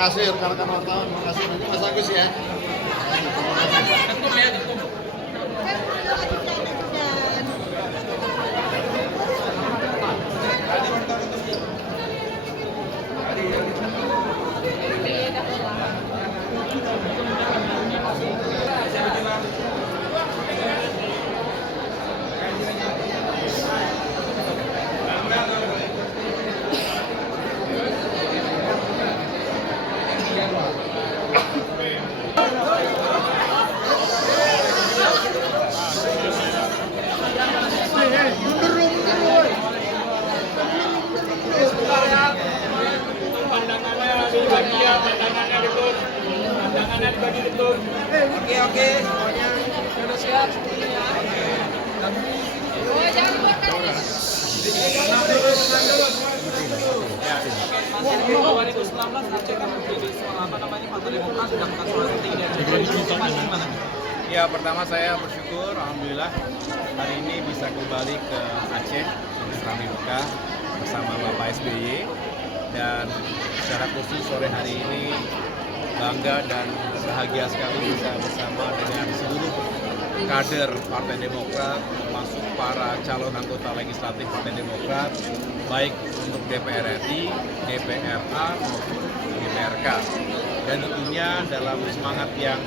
kasih rekan-rekan wartawan, terima kasih Mas Agus ya. Ketum ya, ketum. Pandangannya betul. Pandangannya dibagi betul. Oke, semuanya sudah siap semuanya. Jangan keluarkan ini. 2019 Aceh kan menjadi Partai Demokrat mendapatkan suara tinggi di Aceh. Ya, pertama saya bersyukur, alhamdulillah hari ini bisa kembali ke Aceh Serambi Mekah bersama Bapak SBY, dan secara khusus sore hari ini bangga dan bahagia sekali bisa bersama dengan seluruh kader Partai Demokrat, termasuk para calon anggota legislatif Partai Demokrat, baik untuk DPR RI, DPRA maupun DPRK. Dan tentunya dalam semangat yang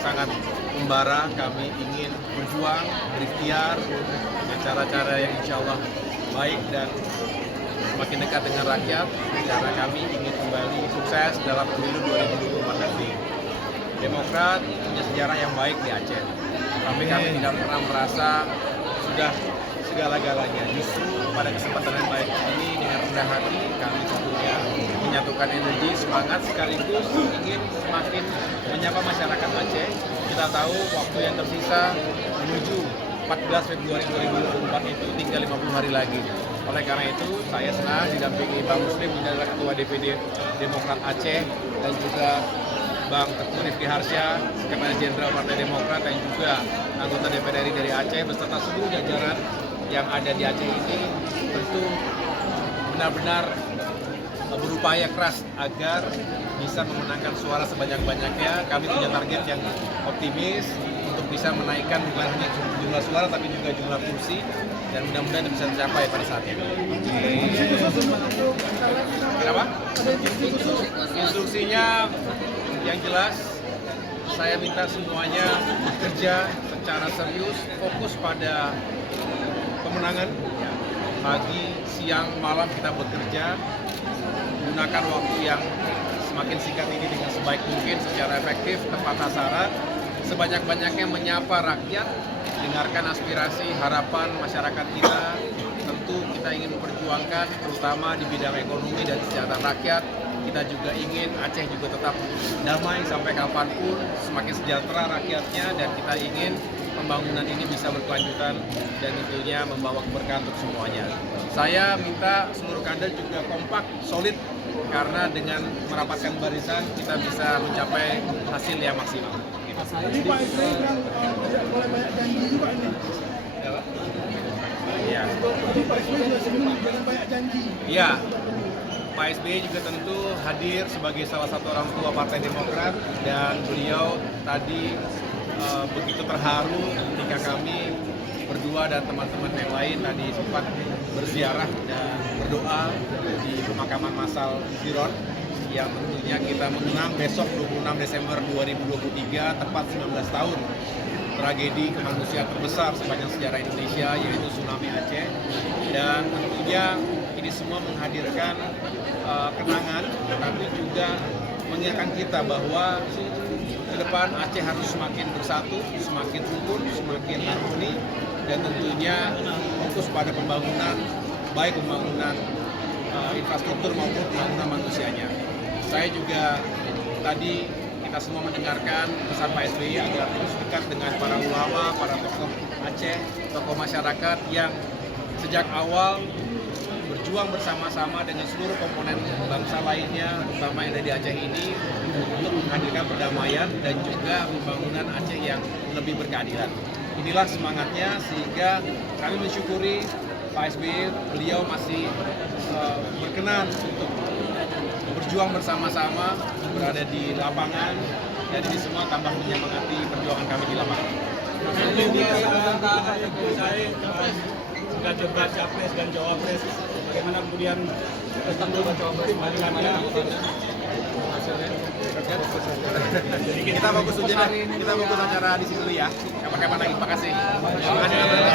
sangat membara, kami ingin berjuang, berikhtiar dengan cara-cara yang insya Allah baik dan semakin dekat dengan rakyat. Cara kami ingin kembali sukses dalam pemilu 2024 nanti. Demokrat punya sejarah yang baik di Aceh, tapi kami tidak pernah merasa sudah segala-galanya. Justru pada kesempatan yang baik ini dengan rendah hati kami tentunya menyatukan energi, semangat, sekaligus ingin semakin menyapa masyarakat Aceh. Kita tahu waktu yang tersisa menuju 14 Februari 2024 itu tinggal 50 hari lagi. Oleh karena itu, saya senang didampingi Bang Muslim, yang adalah Ketua DPD Demokrat Aceh, dan juga Bang Teguh Rifki Harsya, Sekretaris Jenderal Partai Demokrat, dan juga anggota DPR RI dari Aceh, beserta seluruh jajaran yang ada di Aceh ini, tentu benar-benar berupaya keras agar bisa memenangkan suara sebanyak-banyaknya. Kami punya target yang optimis untuk bisa menaikkan bukan hanya jumlah suara tapi juga jumlah kursi, dan mudah-mudahan bisa tercapai pada saat itu. Kenapa? Instruksinya yang jelas, saya minta semuanya bekerja secara serius, fokus pada pemenangan. Pagi, siang, malam kita bekerja, gunakan waktu yang semakin singkat ini dengan sebaik mungkin, secara efektif, tepat sasaran, sebanyak-banyaknya menyapa rakyat, dengarkan aspirasi, harapan masyarakat kita. Tentu kita ingin memperjuangkan terutama di bidang ekonomi dan kesejahteraan rakyat. Kita juga ingin Aceh juga tetap damai sampai kapanpun, semakin sejahtera rakyatnya, dan kita ingin pembangunan ini bisa berkelanjutan dan tentunya membawa keberkahan untuk semuanya. Saya minta seluruh kader juga kompak, solid, karena dengan merapatkan barisan kita bisa mencapai hasil yang maksimal. Ini Pak SBY bilang boleh banyak janji juga ini. Iya. Pak SBY juga sering jangan banyak janji. Iya. Pak SBY juga tentu hadir sebagai salah satu orang tua Partai Demokrat, dan beliau tadi begitu terharu ketika kami berdua dan teman-teman yang lain tadi sempat berziarah dan berdoa di pemakaman massal Ziron, yang tentunya kita mengenang besok 26 Desember 2023 tepat 19 tahun tragedi kemanusiaan terbesar sepanjang sejarah Indonesia, yaitu tsunami Aceh. Dan tentunya ini semua menghadirkan kenangan, tapi juga mengingatkan kita bahwa ke depan Aceh harus semakin bersatu, semakin rukun, semakin harmoni, dan tentunya fokus pada pembangunan, baik pembangunan infrastruktur maupun pembangunan manusianya. Saya juga tadi kita semua mendengarkan pesan Pak SBY agar terus dekat dengan para ulama, para tokoh Aceh, tokoh masyarakat yang sejak awal berjuang bersama-sama dengan seluruh komponen bangsa lainnya, terutama yang ada di Aceh ini, untuk menghadirkan perdamaian dan juga pembangunan Aceh yang lebih berkeadilan. Inilah semangatnya, sehingga kami mensyukuri Pak SBY, beliau masih berkenan untuk berjuang bersama-sama, berada di lapangan, dan ini semua tambah menyemangati perjuangan kami di lapangan. Sudah debat capres dan cawapres, bagaimana kemudian tentang debat cawapres bagaimana Kita fokus aja deh. Kita fokus acara di sini dulu ya. Nggak pakai lagi. Makasih. Makasih.